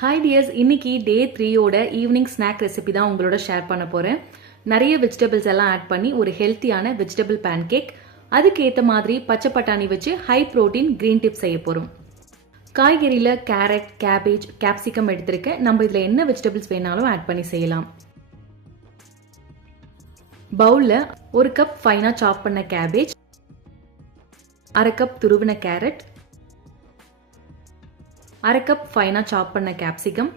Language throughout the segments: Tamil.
ஹாய் டியர்ஸ் இன்னைக்கு டே த்ரீயோட ஈவினிங் ஸ்நாக் ரெசிபி தான் உங்களோட ஷேர் பண்ண போகிறேன் நிறைய வெஜிடபிள்ஸ் எல்லாம் ஆட் பண்ணி ஒரு ஹெல்த்தியான வெஜிடபிள் பேன்கேக் அதுக்கு ஏற்ற மாதிரி பச்சை பட்டாணி வச்சு ஹை ப்ரோட்டீன் கிரீன் டிப் செய்ய போகிறோம் காய்கறியில் கேரட் கேபேஜ் கேப்சிகம் எடுத்திருக்கேன் நம்ம இதில் என்ன வெஜிடபிள்ஸ் வேணாலும் ஆட் பண்ணி செய்யலாம். பவுலில் ஒரு கப் ஃபைனாக சாப் பண்ண கேபேஜ் அரை கப் துருவின கேரட் அரை கப் ஃபைனாக சாப் பண்ண கேப்சிகம்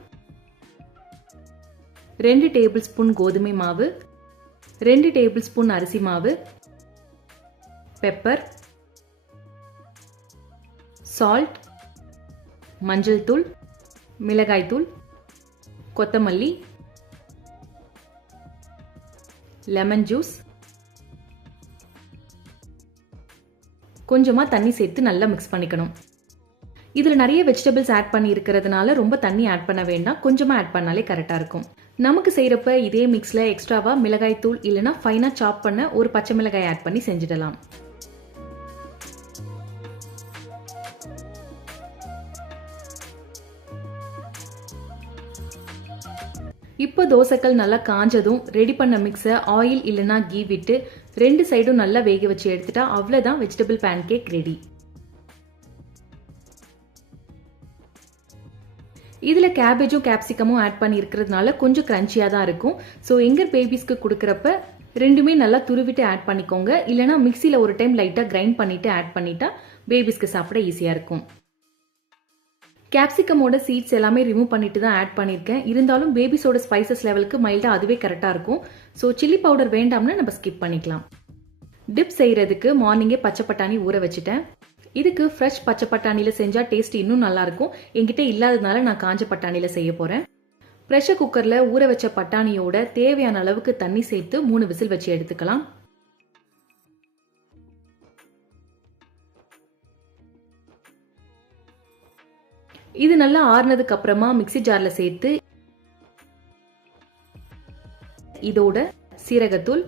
ரெண்டு டேபிள் ஸ்பூன் கோதுமை மாவு. ரெண்டு டேபிள் ஸ்பூன் அரிசி மாவு. பெப்பர் சால்ட் மஞ்சள் தூள். மிளகாய் தூள். கொத்தமல்லி. லெமன் ஜூஸ் கொஞ்சமாக தண்ணி சேர்த்து நல்லா மிக்ஸ் பண்ணிக்கணும். இதில் நிறைய வெஜிடபிள்ஸ் ஆட் பண்ணி இருக்கிறதுனால ரொம்ப தண்ணி ஆட் பண்ண வேண்டாம். கொஞ்சமாக ஆட் பண்ணாலே கரெக்டாக இருக்கும். நமக்கு செய்கிறப்ப இதே மிக்ஸில் எக்ஸ்ட்ராவாக மிளகாய் தூள் இல்லைனா ஃபைனாக சாப் பண்ண ஒரு பச்சை மிளகாய் ஆட் பண்ணி செஞ்சிடலாம். இப்போ தோசைக்கல் நல்லா காஞ்சதும் ரெடி பண்ண மிக்ஸை ஆயில் இல்லைனா கீ விட்டு ரெண்டு சைடும் நல்லா வேக வச்சு எடுத்துட்டா அவ்வளோதான் வெஜிடபிள் பேன்கேக் ரெடி இதில் கேபேஜும் கேப்சிகமும் ஆட் பண்ணி இருக்கிறதுனால கொஞ்சம் க்ரன்ச்சியாக தான் இருக்கும். ஸோ எங்கள் பேபிஸ்க்கு கொடுக்குறப்ப ரெண்டுமே நல்லா துருவிட்டு ஆட் பண்ணிக்கோங்க. இல்லைனா மிக்சியில் ஒரு டைம் லைட்டாக கிரைண்ட் பண்ணிவிட்டு ஆட் பண்ணிட்டா பேபிஸ்க்கு சாப்பிட ஈஸியாக இருக்கும். கேப்சிகமோட சீட்ஸ் எல்லாமே ரிமூவ் பண்ணிட்டு தான் ஆட் பண்ணியிருக்கேன் இருந்தாலும் பேபிஸோட ஸ்பைசஸ் லெவலுக்கு மைல்டாக அதுவே கரெக்டாக இருக்கும். ஸோ சில்லி பவுடர் வேண்டாம்னு நம்ம ஸ்கிப் பண்ணிக்கலாம். டிப் செய்கிறதுக்கு மார்னிங்கே பச்சை பட்டாணி ஊற வச்சுட்டேன். இதுக்கு ஃப்ரெஷ் பச்சை பட்டாணியில் செஞ்சால் டேஸ்ட் இன்னும் நல்லாயிருக்கும். என்கிட்ட இல்லாததுனால நான் காஞ்ச பட்டாணியில் செய்ய போகிறேன் ப்ரெஷர் குக்கரில் ஊற வச்ச பட்டாணியோட தேவையான அளவுக்கு தண்ணி சேர்த்து மூணு விசில் வச்சு எடுத்துக்கலாம். இது நல்லா ஆறுனதுக்கு அப்புறமா மிக்சி ஜார்ல சேர்த்து இதோட சீரகத்தூள்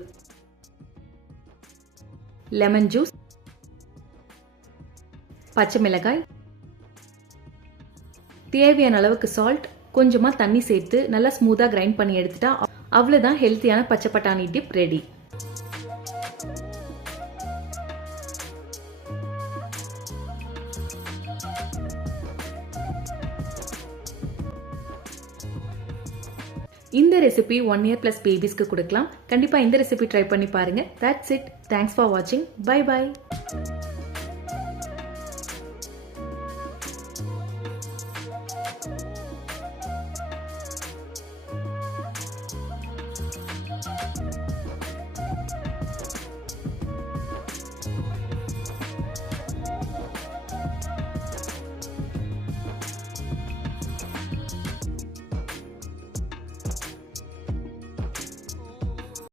லெமன் ஜூஸ் பச்சை மிளகாய் தேவையான அளவுக்கு சால்ட் கொஞ்சமா தண்ணி சேர்த்து நல்லா ஸ்மூத்தா கிரைண்ட் பண்ணி எடுத்துட்டா அவ்வளவுதான் ஹெல்த்தியான பச்சை பட்டாணி டிப் ரெடி இந்த ரெசிபி ஒன் இயர் பிளஸ் பேபிஸ்க்கு கொடுக்கலாம். கண்டிப்பாக இந்த ரெசிபி ட்ரை பண்ணி பாருங்க. தட்ஸ் இட் தேங்க்ஸ் ஃபார் வாட்சிங் பை பை